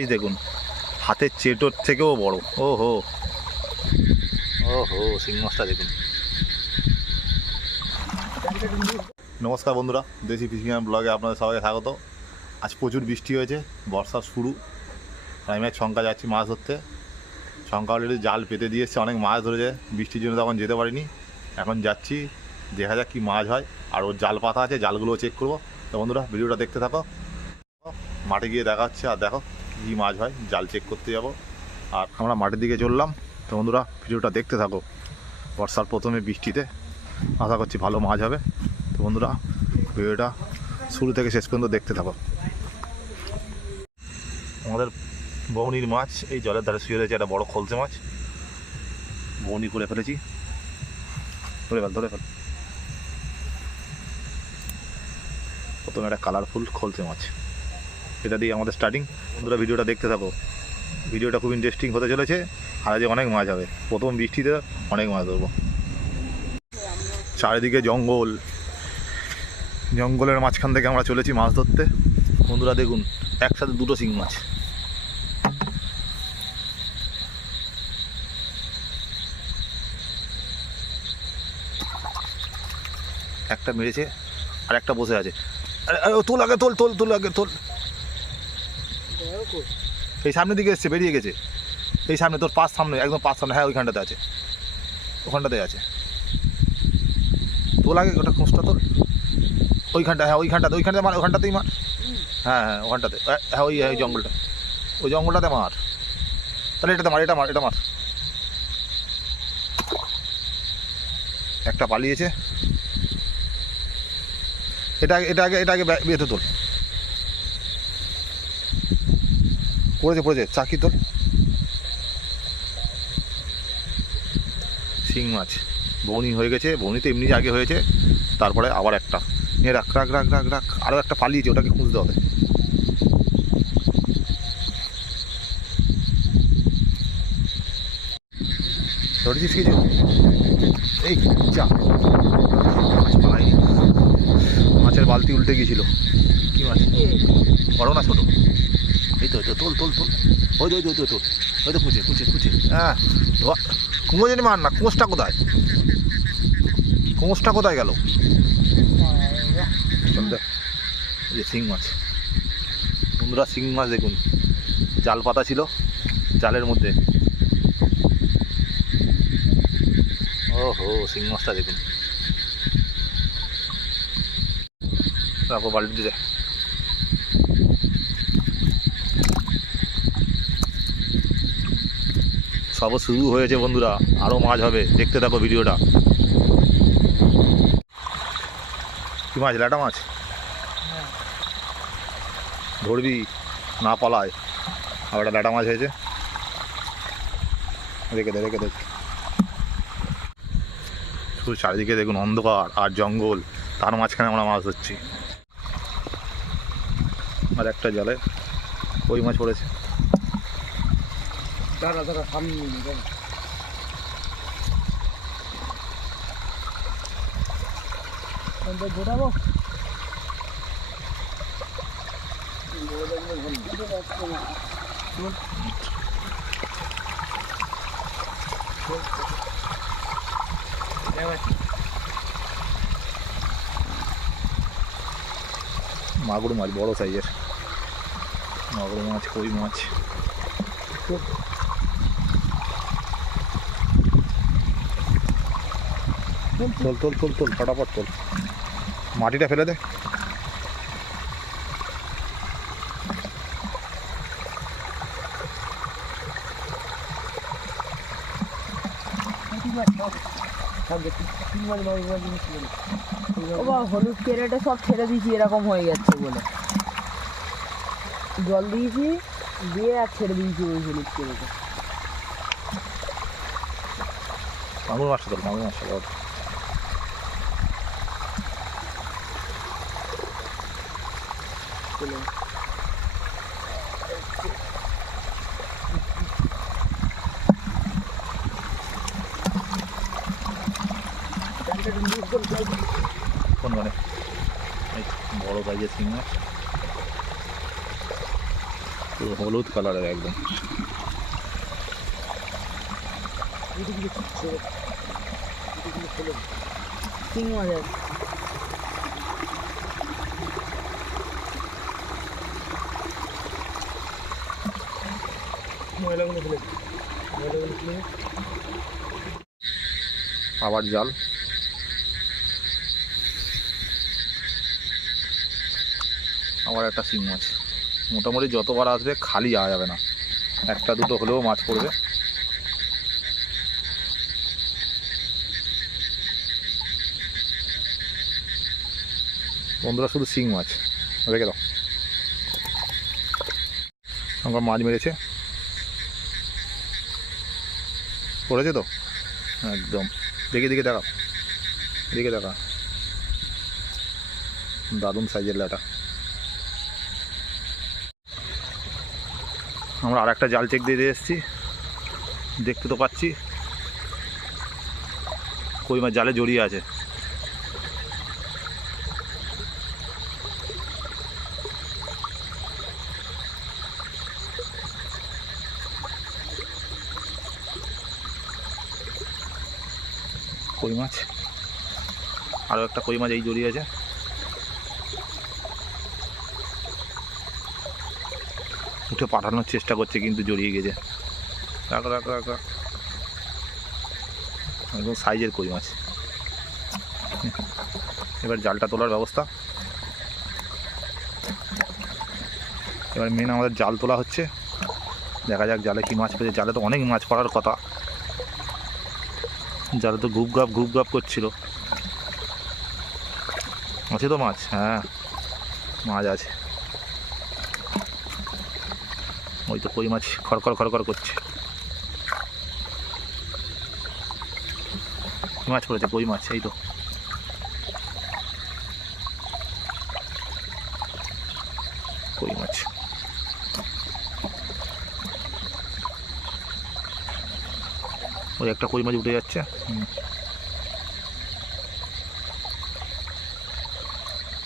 এই দেখুন হাতের চেটোর থেকেও বড়। ওহো ওহো শিং মাছটা দেখুন। নমস্কার বন্ধুরা, দেশি ফিশিং ব্লগে আপনাদের সবাইকে স্বাগত। আজ প্রচুর বৃষ্টি হয়েছে, বর্ষার শুরু। আমি শঙ্কা যাচ্ছি মাছ ধরতে। শঙ্কা অলরেডি জাল পেতে দিয়ে এসছে, অনেক মাছ ধরেছে। বৃষ্টির জন্য তখন যেতে পারিনি, এখন যাচ্ছি, দেখা যাক কী মাছ হয়। আর ওর জাল পাতা আছে, জালগুলোও চেক করবো। তো বন্ধুরা ভিডিওটা দেখতে থাকো, মাঠে গিয়ে দেখা হচ্ছে। আর দেখো কী মাছ হয়, জাল চেক করতে যাব। আর আমরা মাঠের দিকে চললাম। তো বন্ধুরা ভিডিওটা দেখতে থাকো। বর্ষার প্রথমে বৃষ্টিতে আশা করছি ভালো মাছ হবে। তো বন্ধুরা ভিডিওটা শুরু থেকে শেষ পর্যন্ত দেখতে থাকো। আমাদের বউনির মাছ এই জলের ধারে শুয়ে রয়েছে, একটা বড় খলসে মাছ। বউনি করে ফেলেছি, ধরে ফেল। প্রথমে একটা কালারফুল খলসে মাছ, এটা দিয়ে আমাদের স্টার্টিং। বন্ধুরা ভিডিওটা দেখতে থাকো, ভিডিওটা খুব ইন্টারেস্টিং হতে চলেছে। আর আজ অনেক মাছ হবে, প্রথম বৃষ্টিতে অনেক মাছ ধরবো। চারিদিকে জঙ্গল, জঙ্গলের মাঝখান থেকে আমরা চলেছি মাছ ধরতে। বন্ধুরা দেখুন একসাথে দুটো শিং মাছ। একটা মেরেছে আর একটা বসে আছে। তোল আগে, তোল আগে, তোল। এই সামনের দিকে এসছে, বেরিয়ে গেছে। এই সামনে তোর পাশ সামনে, একদম পাশ সামনে। হ্যাঁ ওইখানটাতে আছে, ওখানটাতে আছে। তোল আগে, ওটা খোঁজটা তোল। ওইখানটা, হ্যাঁ ওইখানটাতে মার, ওখানটাতেই মার। হ্যাঁ ওখানটাতে, হ্যাঁ ওই জঙ্গলটা, ওই জঙ্গলটাতে মার। তাহলে এটা মার। একটা পালিয়েছে। এটা আগে বেঁধে তোল। পড়েছে চাকি তোল। শিং মাছ বউনি হয়ে গেছে, বউনিতে এমনি আগে হয়েছে, তারপরে আবার একটা নিয়ে রাখ। আরও একটা পালিয়েছে, ওটাকে খুঁজতে হবে। ধরেছিস কিছু? এই যা, মাছ পালাইনি। মাছের বালতি উল্টে গিয়েছিল। কি মাছ? বড় না ছোটো? এই তো তোল। ওই তো কুচে। হ্যাঁ কুমো জানি মার না। কোঁচটা কোথায় গেল? এই শিং মাছ। বন্ধুরা শিং মাছ দেখুন, জাল পাতা ছিল জালের মধ্যে। ওহো শিং মাছটা দেখুন। রাখো বালতিতে। সব শুরু হয়েছে বন্ধুরা, আরও মাছ হবে, দেখতে থাকো ভিডিওটা। কি মাছ? ল্যাটা মাছ। ধরবি না পালায়। আর একটা ল্যাটা মাছ হয়েছে, রেখে দে। শুধু চারিদিকে দেখুন অন্ধকার আর জঙ্গল, তার মাঝখানে আমরা মাছ ধরছি। আর একটা জালে ওই মাছ পড়েছে। ঘোরাবো মাগুর মাছ, বড় সাইজের মাগুর মাছ, কই মাছ। তোল ফটাফট তোল। মাটিটা ফেলে দে। হলুদ কেরেটে সব ছেড়ে দিয়েছি, এরকম হয়ে যাচ্ছে বলে জল দিয়েছি, দিয়ে আর ছেড়ে দিয়েছি ওই হলুদ কেরেটে। মাগুর মাছটা বড়। কোন মানে বড় সাইজের শিং মাছ। পুরো হলুদ কালারের একদম। শিং মাছ আছে। ময়লাগুলো ফেলে দিই। ময়লাগুলো ফেলে দিই। আবার জাল, আবার একটা শিং মাছ। মোটামুটি যতবার আসবে খালি যাওয়া যাবে না, একটা দুটো হলেও মাছ পড়বে। বন্ধুরা শুধু শিং মাছ রেখে দাও। আমার মাছ মেরেছে, পড়েছে তো একদম। দেখে দেখে দেখা, দেখে দেখা, দারুণ সাইজের ল্যাটা। আমরা আর একটা জাল চেক দিয়ে দিয়ে এসেছি, দেখতে তো পাচ্ছি কই মাছ জালে জড়িয়ে আছে। কই মাছ, আরও একটা কই মাছ এই জড়িয়ে আছে। উঠে পাঠানোর চেষ্টা করছে কিন্তু জড়িয়ে গেছে। রাখ রাখ রাখ রাখ, একদম সাইজের কই মাছ। এবার জালটা তোলার ব্যবস্থা। এবার মেন আমাদের জাল তোলা হচ্ছে, দেখা যাক জালে কি মাছ পেয়েছে। জালে তো অনেক মাছ পড়ার কথা, জালে তো ঘুপ ঘাপ করছিল। আছে তো মাছ, হ্যাঁ মাছ আছে। ওই তো কই মাছ খড়খড় করছে। মাছ পড়েছে, কই মাছ, এই তো। কই মাছ, ওই একটা কই মাছ উঠে যাচ্ছে।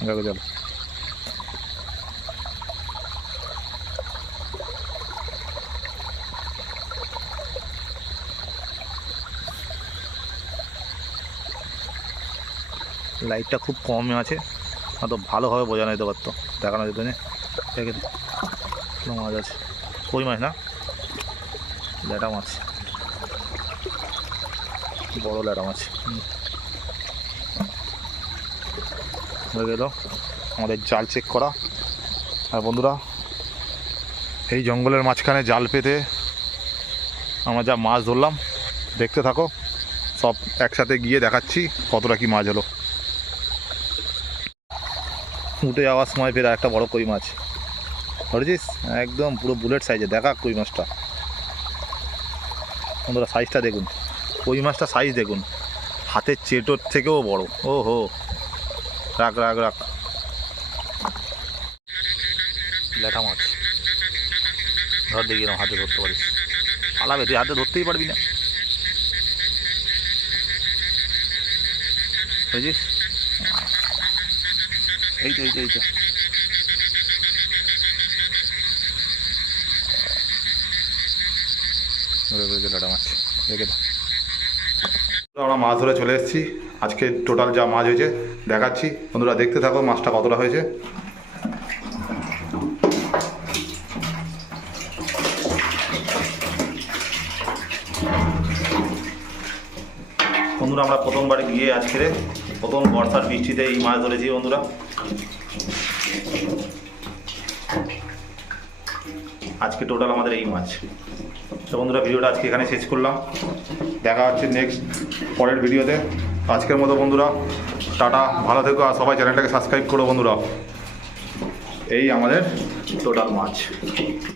দেখো চলো, লাইটটা খুব কম আছে, তো ভালোভাবে বোঝানো যেতে পারতো, দেখানো যেত না। দেখে মাছ আছে, কই মাছ না, ল্যাটা মাছ, বড় ল্যাটা মাছ। হয়ে গেল আমাদের জাল চেক করা। আর বন্ধুরা, এই জঙ্গলের মাঝখানে জাল পেতে আমরা যা মাছ ধরলাম দেখতে থাকো, সব একসাথে গিয়ে দেখাচ্ছি কতটা কি মাছ হলো। উঠে যাওয়ার সময় ফের একটা বড় কই মাছ ধরেছিস, একদম পুরো বুলেট সাইজে। দেখা কই মাছটা বন্ধুরা, সাইজটা দেখুন, কই মাছটা সাইজ দেখুন, হাতের চেটোর থেকেও বড়। ও হো, রাখ রাখ রাখ, ল্যাটা মাছ। ধর দেখি এরকম হাতে ধরতে পারিস, পালাবে, তুই হাতে ধরতেই পারবি না। বুঝিস, এই তো এই তো এই তো, ল্যাটা মাছ রেখে দাও। আমরা মাছ ধরে চলে এসেছি, আজকে টোটাল যা মাছ হয়েছে দেখাচ্ছি। বন্ধুরা দেখতে থাকো মাছটা কতটা হয়েছে। বন্ধুরা আমরা প্রথমবার গিয়ে আজকে প্রথম বর্ষার বৃষ্টিতে এই মাছ ধরেছি বন্ধুরা। আজকে টোটাল আমাদের এই মাছ। তো বন্ধুরা ভিডিওটা আজকে এখানে শেষ করলাম, দেখা হচ্ছে নেক্সট পরের ভিডিওতে। আজকের মতো বন্ধুরা টাটা, ভালো থেকো, আর সবাই চ্যানেলটাকে সাবস্ক্রাইব করো বন্ধুরা। এই আমাদের টোটাল মাছ।